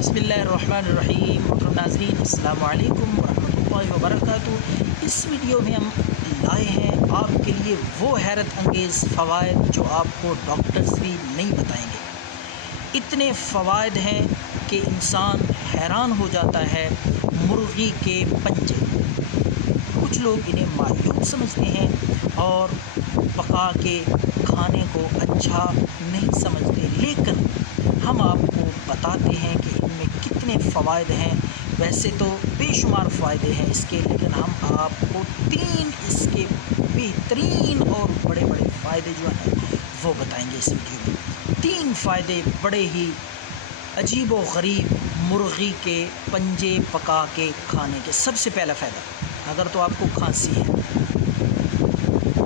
بسم اللہ الرحمن الرحیم۔ محترم ناظرین السلام علیکم ورحمۃ اللہ وبرکاتہ۔ اس ویڈیو میں ہم لائے ہیں آپ کے لیے وہ حیرت انگیز فوائد جو آپ کو ڈاکٹرز بھی نہیں بتائیں گے۔ اتنے فوائد ہیں کہ انسان حیران ہو جاتا ہے۔ مرغی کے پنجے، کچھ لوگ انہیں معیوب سمجھتے ہیں اور پکا کے کھانے کو اچھا نہیں سمجھتے، لیکن ہم آپ کو بتاتے ہیں کہ ان میں کتنے فوائد ہیں۔ ویسے تو بے شمار فائدے ہیں اس کے، لیکن ہم آپ کو 3 اس کے بہترین اور بڑے بڑے فائدے جو ہیں وہ بتائیں گے اس ویڈیو میں۔ 3 فائدے بڑے ہی عجیب و غریب مرغی کے پنجے پکا کے کھانے کے۔ سب سے پہلا فائدہ، اگر تو آپ کو کھانسی ہے،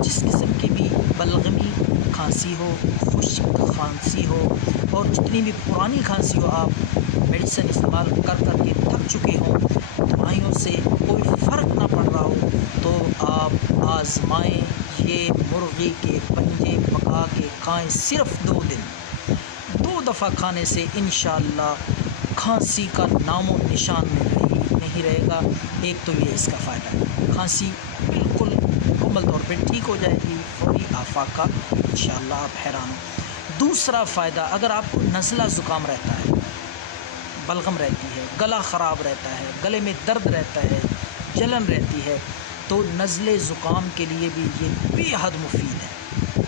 جس قسم کی بھی بلغمی کھانسی ہو، خشک کھانسی ہو، اور جتنی بھی پرانی کھانسی ہو، آپ میڈیسن استعمال کر کے تھک چکے ہوں، دوائیوں سے کوئی فرق نہ پڑ رہا ہو، تو آپ آزمائیں یہ مرغی کے پنجے پکا کے کھائیں۔ صرف 2 دن، 2 دفعہ کھانے سے انشاءاللہ کھانسی کا نام و نشان میں نہیں رہے گا۔ ایک تو یہ اس کا فائدہ ہے، کھانسی بالکل مکمل طور پہ ٹھیک ہو جائے گی، فوری آفاق کا انشاءاللہ آپ حیران ہوں۔ دوسرا فائدہ، اگر آپ کو نزلہ زکام رہتا ہے، بلغم رہتی ہے، گلا خراب رہتا ہے، گلے میں درد رہتا ہے، جلن رہتی ہے، تو نزلے زکام کے لیے بھی یہ بے حد مفید ہے۔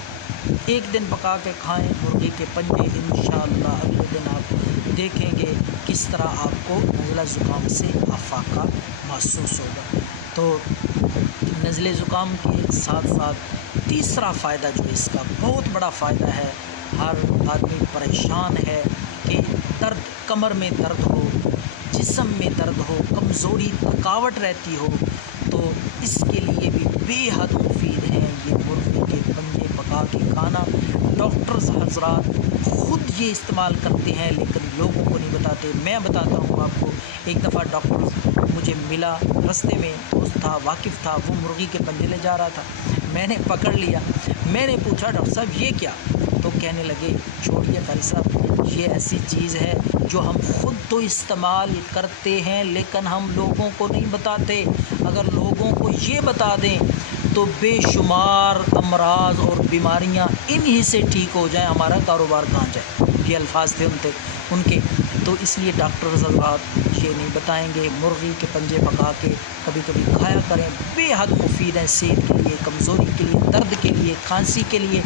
1 دن پکا کے کھائیں مرغی کے پنجے، انشاءاللہ اگلے دن آپ دیکھیں گے کس طرح آپ کو نزلہ زکام سے آفاقہ محسوس ہوگا۔ تو نزلے زکام کے ساتھ ساتھ تیسرا فائدہ جو اس کا بہت بڑا فائدہ ہے، ہر آدمی پریشان ہے کہ درد، کمر میں درد ہو، جسم میں درد ہو، کمزوری تھکاوٹ رہتی ہو، تو اس کے لیے بھی بے حد مفید ہیں یہ مرغی کے پنجے پکا کے کھانا۔ ڈاکٹرز حضرات خود یہ استعمال کرتے ہیں لیکن لوگوں کو نہیں بتاتے۔ میں بتاتا ہوں آپ کو۔ ایک دفعہ ڈاکٹر مجھے ملا، رستے میں دوست تھا، واقف تھا، وہ مرغی کے پنجے لے جا رہا تھا، میں نے پکڑ لیا، میں نے پوچھا ڈاکٹر صاحب یہ کیا؟ تو کہنے لگے چھوڑیے قاری صاحب، یہ ایسی چیز ہے جو ہم خود تو استعمال کرتے ہیں لیکن ہم لوگوں کو نہیں بتاتے۔ اگر لوگوں کو یہ بتا دیں تو بے شمار امراض اور بیماریاں انہی سے ٹھیک ہو جائیں، ہمارا کاروبار کہاں جائے۔ یہ الفاظ تھے ان کے، تو اس لیے ڈاکٹر حضرات یہ نہیں بتائیں گے۔ مرغی کے پنجے پکا کے کبھی کبھی کھایا کریں، بے حد مفید ہیں صحت کے لیے، کمزوری کے لیے، درد کے لیے، کھانسی کے لیے،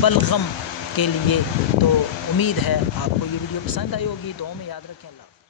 بلغم کے لیے۔ تو امید ہے آپ کو یہ ویڈیو پسند آئی ہوگی، دعاؤں میں یاد رکھیں۔ اللہ حافظ۔